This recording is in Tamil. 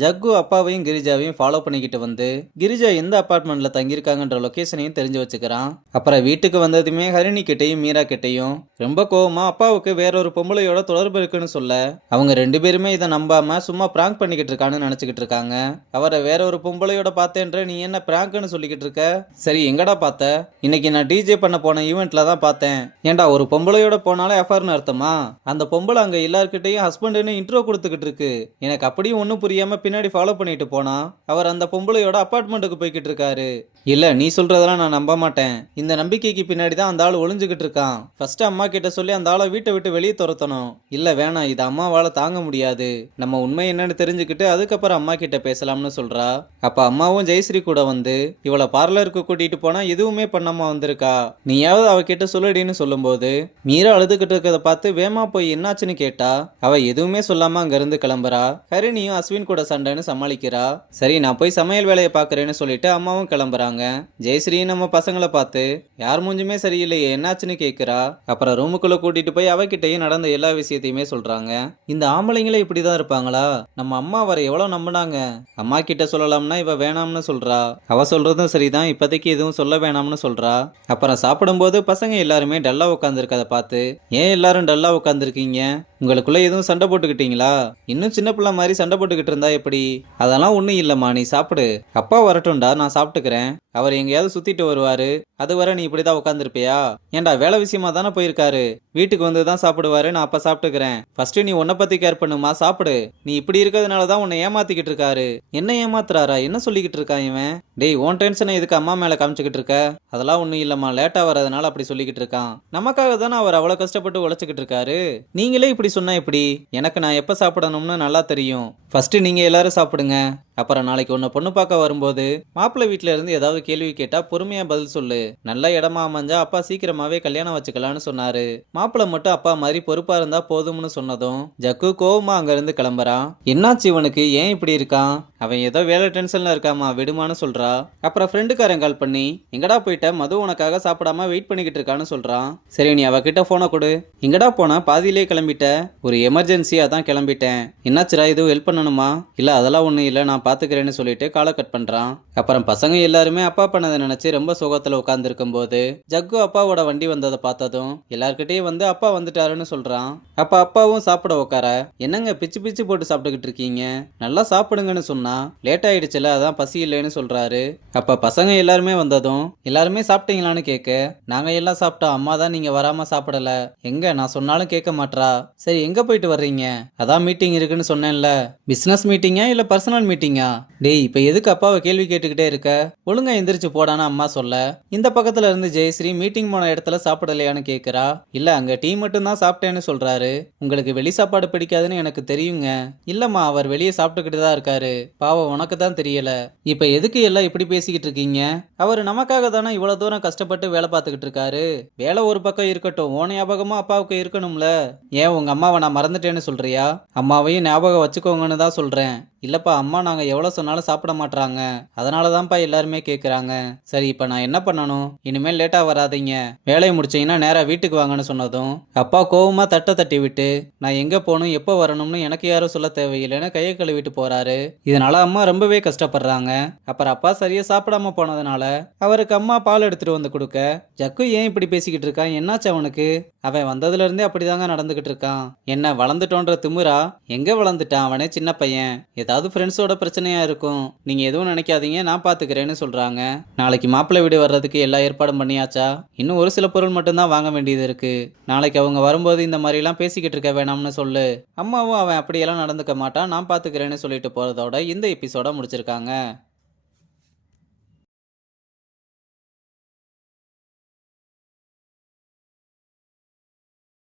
ஜக்கு அப்பாவையும் கிரிஜாவையும் ஃபாலோ பண்ணிக்கிட்டு வந்து கிரிஜா எந்த அபார்ட்மெண்ட்ல தங்கியிருக்காங்கன்ற லொகேஷனையும் தெரிஞ்சு வச்சுக்கிறான். அப்புறம் வீட்டுக்கு வந்ததுமே ஹரிணி கிட்டையும் மீரா கிட்டையும் ரொம்ப கோவமா அப்பாவுக்கு வேற ஒரு பொம்பளையோட தொடர்பு இருக்குன்னு சொல்ல, அவங்க ரெண்டு பேருமே இதை நம்பாம சும்மா பிராங்க் பண்ணிக்கிட்டு இருக்கான்னு நினைச்சுக்கிட்டு இருக்காங்க. அவரை வேற ஒரு பொம்பளையோட பார்த்தேன்ற நீ என்ன பிராங்க்னு சொல்லிக்கிட்டு இருக்க? சரி எங்கடா பார்த்த? இன்னைக்கு நான் டிஜே பண்ண போன ஈவெண்ட்ல தான் பார்த்தேன். ஏன்டா ஒரு பொம்பளையோட போனாலே எஃப்ஆர்னு அர்த்தமா? அந்த பொம்பளை அங்க எல்லார்கிட்டையும் ஹஸ்பண்ட்னு இன்ட்ரோ கொடுத்துக்கிட்டு இருக்கு. எனக்கு அப்படியும் ஒன்றும் புரியாம பின்னாடி ஃபாலோ பண்ணிட்டு போனா அவர் அந்த பொம்பளையோட அபார்ட்மெண்ட்டுக்கு போய்கிட்டு இருக்காரு. இல்ல நீ சொல்றதெல்லாம் நான் நம்ப மாட்டேன். இந்த நம்பிக்கைக்கு பின்னாடி தான் அந்த ஆள் ஒளிஞ்சுக்கிட்டு இருக்கான். ஃபர்ஸ்ட் அம்மா கிட்ட சொல்லி அந்த ஆளை வீட்டை விட்டு வெளியே துரத்தணும். இல்ல வேணாம், இது அம்மாவால தாங்க முடியாது. நம்ம உண்மை என்னன்னு தெரிஞ்சுக்கிட்டு அதுக்கப்புறம் அம்மா கிட்ட பேசலாம்னு சொல்றா. அப்ப அம்மாவும் ஜெயஸ்ரீ கூட வந்து இவளை பார்லருக்கு கூட்டிட்டு போனா எதுவுமே பண்ணாம வந்திருக்கா, நீயாவது அவகிட்ட சொல்லுடின்னு சொல்லும்போது மீரா அழுதுகிட்டு இருக்கிறத பார்த்து வேமா போய் என்னாச்சுன்னு கேட்டா அவ எதுவுமே சொல்லாம அங்க இருந்து கிளம்புறா. ஹரிணியும் அஸ்வின் கூட சண்டைன்னு சமாளிக்கிறா. சரி நான் போய் சமையல் வேலையை பாக்குறேன்னு சொல்லிட்டு அம்மாவும் கிளம்புறாங்க. ஜெயஸ்ரீ நம்ம பசங்களை பார்த்து யார் மூஞ்சுமே சரியில்லையே என்னாச்சுன்னு கேக்குறா. அப்புறம் ரூமுக்குள்ள கூட்டிட்டு போய் அவகிட்டையும் நடந்த எல்லா விஷயத்தையுமே சொல்றாங்க. இந்த ஆம்பளைங்களே இப்படிதான் இருப்பாங்களா? நம்ம அம்மா வர எவ்வளவு நம்பினாங்க. அம்மா கிட்ட சொல்லலாம்னா இவ வேணாம்னு சொல்றா. அவ சொல்றதும் சரிதான், இப்போதைக்கு எதுவும் சொல்ல வேணாம்னு சொல்றா. அப்புறம் சாப்பிடும்போது பசங்க எல்லாருமே டல்லா உட்கார்ந்து இருக்கதை பார்த்து ஏன் எல்லாரும் டல்லா உட்கார்ந்துருக்கீங்க? உங்களுக்குள்ள எதுவும் சண்டை போட்டுக்கிட்டீங்களா? இன்னும் சின்ன பிள்ளை மாதிரி சண்டை போட்டுக்கிட்டு இருந்தா எப்படி? அதெல்லாம் ஒண்ணும் இல்லம்மா, நீ சாப்பிடு. அப்பா வரட்டும்டா, நான் சாப்பிட்டுக்கிறேன். அவர் எங்கேயாவது சுத்திட்டு வருவாரு, அது வரை நீ இப்படிதான் உட்காந்துருப்பியா? ஏன்டா வேலை விஷயமா தானே போயிருக்காரு, வீட்டுக்கு வந்து தான் சாப்பிடுவாரு, நான் அப்ப சாப்பிட்டுக்கிறேன். ஃபர்ஸ்ட் நீ உன்னை பத்தி கேர் பண்ணுமா, சாப்பிடு. நீ இப்படி இருக்கிறதுனாலதான் உன்னை ஏமாத்திக்கிட்டு இருக்காரு. என்ன ஏமாத்துறாரா? என்ன சொல்லிக்கிட்டு இருக்கான் இவன்? டேய் உன் டென்ஷனை எதுக்கு அம்மா மேல காமிச்சுக்கிட்டு இருக்க? அதெல்லாம் ஒண்ணும் இல்லம்மா, லேட்டா வரதுனால அப்படி சொல்லிக்கிட்டு இருக்கான். நமக்காக தானே அவர் அவ்வளவு கஷ்டப்பட்டு உழைச்சுக்கிட்டு இருக்காரு. நீங்களே இப்படி சொன்னா எப்படி? எனக்கு நான் எப்ப சாப்பிடணும்னு நல்லா தெரியும். ஃபர்ஸ்ட் நீங்க எல்லாரும் சாப்பிடுங்க. அப்புறம் நாளைக்கு உன்னை பொண்ணு பார்க்க வரும்போது மாப்பிள்ளை வீட்டுல இருந்து ஏதாவது கேள்வி கேட்டா பொறுமையா பதில் சொல்லு. நல்ல இடமா அமைஞ்சா அப்பா சீக்கிரமாவே கல்யாணம் வச்சுக்கலாம்னு சொன்னாரு. மாப்பிள்ளை மட்டும் அப்பா மாதிரி பொறுப்பா இருந்தா போதும்னு சொன்னதும் ஜக்கு கோவமா அங்க இருந்து கிளம்புறான். என்னாச்சு இவனுக்கு, ஏன் இப்படி இருக்கான்? அவன் ஏதோ வேலை டென்ஷன்ல இருக்காமா, விடுமான்னு சொல்றா. அப்புறம் ஃப்ரெண்டுக்காரன் கால் பண்ணி எங்கடா போயிட்ட, மது உனக்காக சாப்பிடாம வெயிட் பண்ணிக்கிட்டு இருக்கான்னு சொல்றான். சரி நீ அவகிட்ட போனை கொடு. எங்கடா போனா, பாதியிலே கிளம்பிட்ட? ஒரு எமர்ஜென்சி அதான் கிளம்பிட்டேன். என்னாச்சுரா, எதுவும் ஹெல்ப் பண்ணணுமா? இல்ல அதெல்லாம் ஒண்ணும் இல்ல, நான் பாத்துக்கிறேன்னு சொல்லிட்டு காலை கட் பண்றான். அப்புறம் பசங்க எல்லாருமே அப்பா பண்ணதை நினைச்சு ரொம்ப சோகத்துல உட்கார்ந்து இருக்கும் போது ஜக்கு அப்பாவோட வண்டி வந்ததை பார்த்ததும் எல்லார்கிட்டயும் வந்து அப்பா வந்துட்டாருன்னு சொல்றான். அப்ப அப்பாவும் சாப்பிட உட்கார, என்னங்க பிச்சு பிச்சு போட்டு சாப்பிட்டுக்கிட்டு இருக்கீங்க, நல்லா சாப்பிடுங்கன்னு சொன்னா லேட் ஆயிடுச்சுல அதான் பசி இல்லைன்னு சொல்றாரு. அப்ப பசங்க எல்லாருமே வந்ததும் எல்லாருமே சாப்பிட்டீங்களான்னு கேட்க, நாங்க எல்லாம் சாப்பிட்டோம், அம்மா தான் நீங்க வராம சாப்பிடல. எங்க நான் சொன்னாலும் கேட்க மாட்றா. சரி எங்க போயிட்டு வர்றீங்க? அதான் மீட்டிங் இருக்குன்னு சொன்னேன்ல. பிசினஸ் மீட்டிங்கா இல்ல பர்சனல் மீட்டிங்கா? டேய் இப்ப எதுக்கு அப்பாவை கேள்வி கேட்டுக்கிட்டே இருக்க? ஒழுங்கா எந்திரிச்சு போடான்னு அம்மா சொல்ல, இந்த பக்கத்துல இருந்து ஜெயஸ்ரீ மீட்டிங் போன இடத்துல சாப்பிடலையான்னு கேக்குறா. இல்ல அங்க டீ மட்டும் தான் சாப்பிட்டேன்னு சொல்றாரு. உங்களுக்கு வெளி சாப்பாடு பிடிக்காதுன்னு எனக்கு தெரியுங்க. இல்லம்மா அவர் வெளியே சாப்பிட்டுக்கிட்டு தான் இருக்காரு, பாவம் உனக்கு தான் தெரியல. இப்ப எதுக்கு எல்லாம் இப்படி பேசிக்கிட்டு இருக்கீங்க? அவர் நமக்காக தானே இவ்வளவு தூரம் கஷ்டப்பட்டு வேலை பார்த்துக்கிட்டு இருக்காரு. வேலை ஒரு பக்கம் இருக்கட்டும், ஓ ஞாபகமா அப்பாவுக்கு இருக்கணும்ல. ஏன் உங்க அம்மாவை நான் மறந்துட்டேன்னு சொல்றியா? அம்மாவையும் ஞாபகம் வச்சுக்கோங்கன்னு தான் சொல்றேன். இல்லப்பா அம்மா நாங்க எவ்வளவு சொன்னாலும் சாப்பிட மாட்டாங்க, அதனாலதான்ப்பா எல்லாருமே கேக்குறாங்க. சரி இப்ப நான் என்ன பண்ணணும்? இனிமேல் லேட்டா வராதீங்க, வேலையை முடிச்சீங்கன்னா நேரா வீட்டுக்கு வாங்கன்னு சொன்னதும் அப்பா கோவமா தட்டை தட்டி விட்டு நான் எங்க போகணும் எப்போ வரணும்னு எனக்கு யாரும் சொல்ல தேவையில்லைன்னு கையை கழுவிட்டு போறாரு. இதனால அம்மா ரொம்பவே கஷ்டப்படுறாங்க. அப்புறம் அப்பா சரியா சாப்பிடாம போனதுனால அவருக்கு அம்மா பால் எடுத்துட்டு வந்து கொடுக்க, ஜக்கு ஏன் இப்படி பேசிக்கிட்டு இருக்கான், என்னாச்சு அவனுக்கு? அவன் வந்ததுல இருந்தே அப்படிதாங்க நடந்துகிட்டு இருக்கான். என்ன வளர்ந்துட்டோன்ற திமிரா? எங்க வளர்ந்துட்டான், அவனே சின்ன பையன். ஏதாவது ஃப்ரெண்ட்ஸோட பிரச்சனையா இருக்கும், நீங்க எதுவும் நினைக்காதீங்க, நான் பாத்துக்கிறேன்னு சொல்றாங்க. நாளைக்கு மாப்பிள்ளை வீடு வர்றதுக்கு எல்லா ஏற்பாடும் பண்ணியாச்சா? இன்னும் ஒரு சில பொருள் மட்டும்தான் வாங்க வேண்டியது இருக்கு. நாளைக்கு அவங்க வரும்போது இந்த மாதிரி எல்லாம் பேசிக்கிட்டு இருக்க வேணாம்னு சொல்லு. அம்மாவும் அவன் அப்படியெல்லாம் நடந்துக்க மாட்டான், நான் பாத்துக்கிறேன்னு சொல்லிட்டு போறதோட இந்த எபிசோட முடிச்சிருக்காங்க.